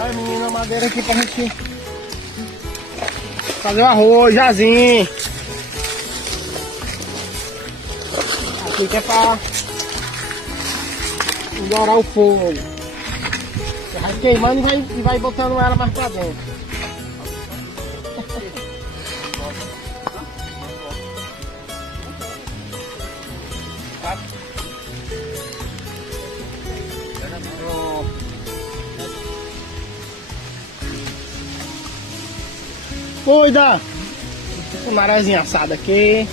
Aí, menina, a madeira aqui pra gente fazer o arroz, jazinho. Aqui que é pra dourar o fogo. Você vai queimando e vai botando ela mais pra dentro. Cuida! O narazinho assado aqui.